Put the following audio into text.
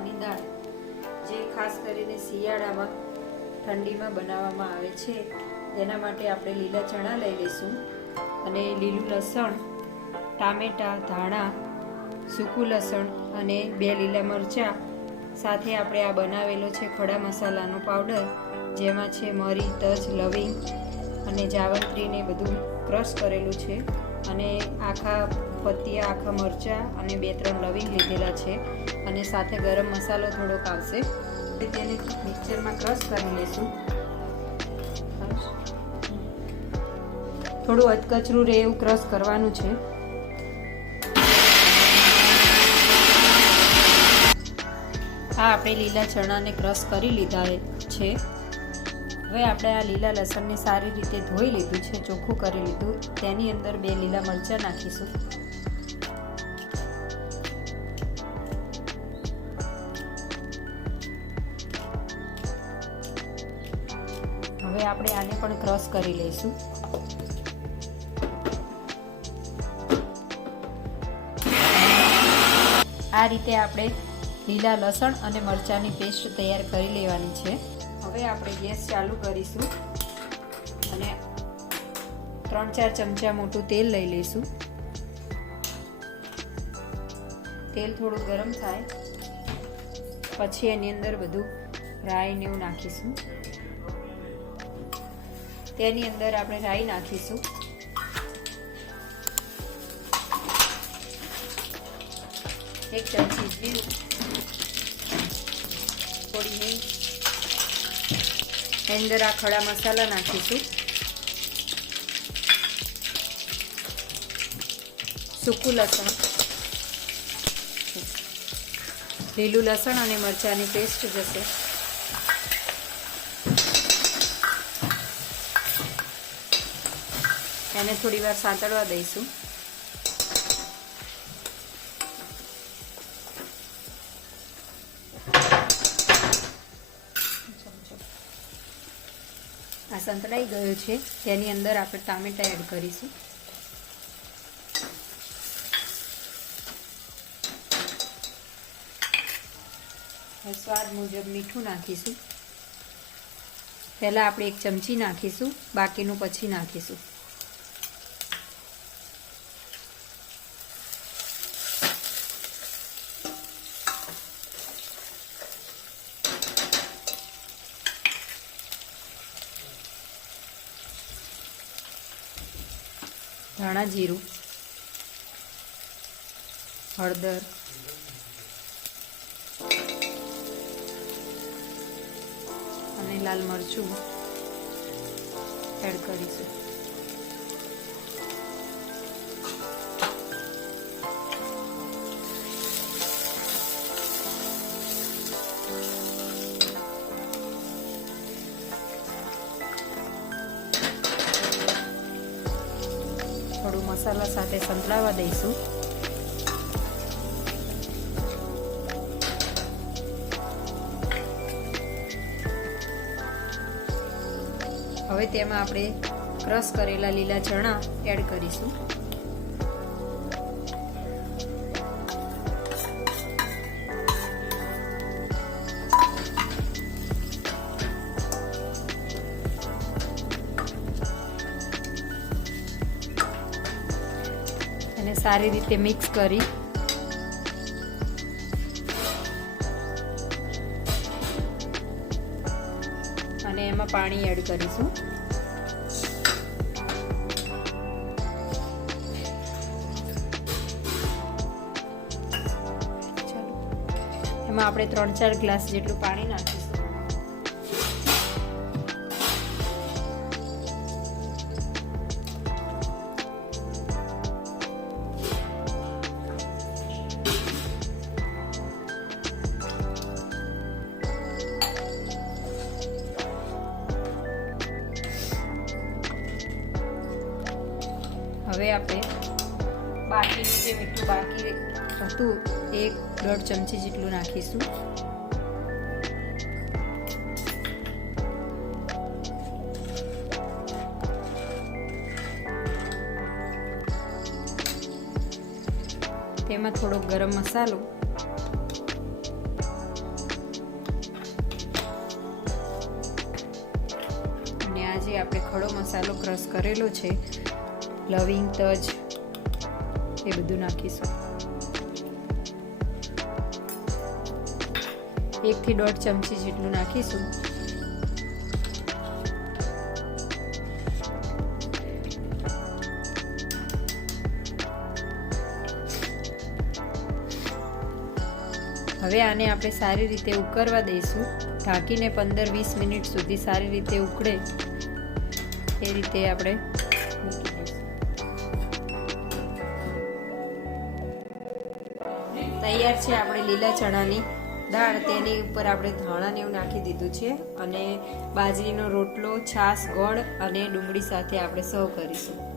ચણાની દાળ, જે ખાસ કરીને શિયાળામાં ઠંડીમાં બનાવવામાં આવે છે. તેના માટે આપણે લીલા ચણા લઈ લઈશું અને લીલું લસણ, ટામેટાં, ધાણા, સૂકું લસણ અને 2 લીલા મરચાં સાથે આપણે આ બનાવેલો છે ખડા મસાલાનો પાવડર, જેમાં છે મરી, તજ, લવિંગ અને જાવંત્રીને બધું ક્રશ કરેલું છે અને આખા પત્તિયા, આખા મરચાં અને 2-3 લવિંગ લીધેલા છે અને સાથે ગરમ મસાલો થોડોક આવશે. તેને મિક્સરમાં ક્રશ કરી લઈશું. થોડું અધકચરું રહે એવું ક્રશ કરવાનું છે. આ આપણે લીલા ચણાને ક્રશ કરી લીધા છે. હવે આપણે આ લીલા લસણને સારી રીતે ધોઈ લીધું છે, ચોખ્ખું કરી લીધું. તેની અંદર 2 લીલા મરચાં નાખીશું. હવે આપણે આને પણ ક્રશ કરી લઈશું. આ રીતે આપણે લીલા લસણ અને મરચાંની પેસ્ટ તૈયાર કરી લેવાની છે. હવે આપણે ગેસ ચાલુ કરીશું અને 3-4 ચમચા મોટું તેલ લઈ લઈશું. તેલ થોડું ગરમ થાય પછી એની અંદર બધું રાઈ ને એવું નાખીશું. તેની અંદર આપણે રાઈ નાખીશું. એક ચમચી જીરું, થોડી હિંગ, અંદર આ ખડા મસાલા નાખીશું. સૂકું લસણ, લીલું લસણ અને મરચાંની પેસ્ટ જશે. એને થોડી વાર સાંતળવા દઈશું. આ સંતળાઈ ગયું છે. તેની અંદર આપણે ટામેટાં એડ કરીશું. સ્વાદ મુજબ મીઠું નાખીશું. પહેલાં આપણે 1 ચમચી નાખીશું, બાકીનું પછી નાખીશું. ધાણા જીરું, હળદર, અને લાલ મરચું એડ કરીશું. થોડું મસાલા સાથે સંતળાવા દઈશું. હવે તેમાં આપણે ક્રશ કરેલા લીલા ચણા એડ કરીશું. અને સારી રીતે મિક્સ કરી અને એમાં પાણી એડ કરીશું. એમાં આપણે 3-4 ગ્લાસ જેટલું પાણી નાખીશું. હવે આપણે બાકીનું જે મીઠું બાકી હતું 1-1.5 ચમચી જેટલું નાખીશું. તેમાં થોડો ગરમ મસાલો ખડો મસાલો ક્રશ કરેલો છે, લવિંગ, તજ એ બધું નાખીશું. 1 થી 1.5 ચમચી જેટલું નાખીશું. હવે આને આપણે સારી રીતે ઉકળવા દઈશું. ઢાંકીને 15-20 મિનિટ સુધી સારી રીતે ઉકળે એ રીતે આપણે મૂકી દઈશું. તૈયાર છે આપણે લીલા ચણાની દાળ. તેની ઉપર આપણે ધાણા ને એવું નાખી દીધું છે અને બાજરીનો રોટલો, છાશ, ગોળ અને ડુંગળી સાથે આપણે સર્વ કરીશું.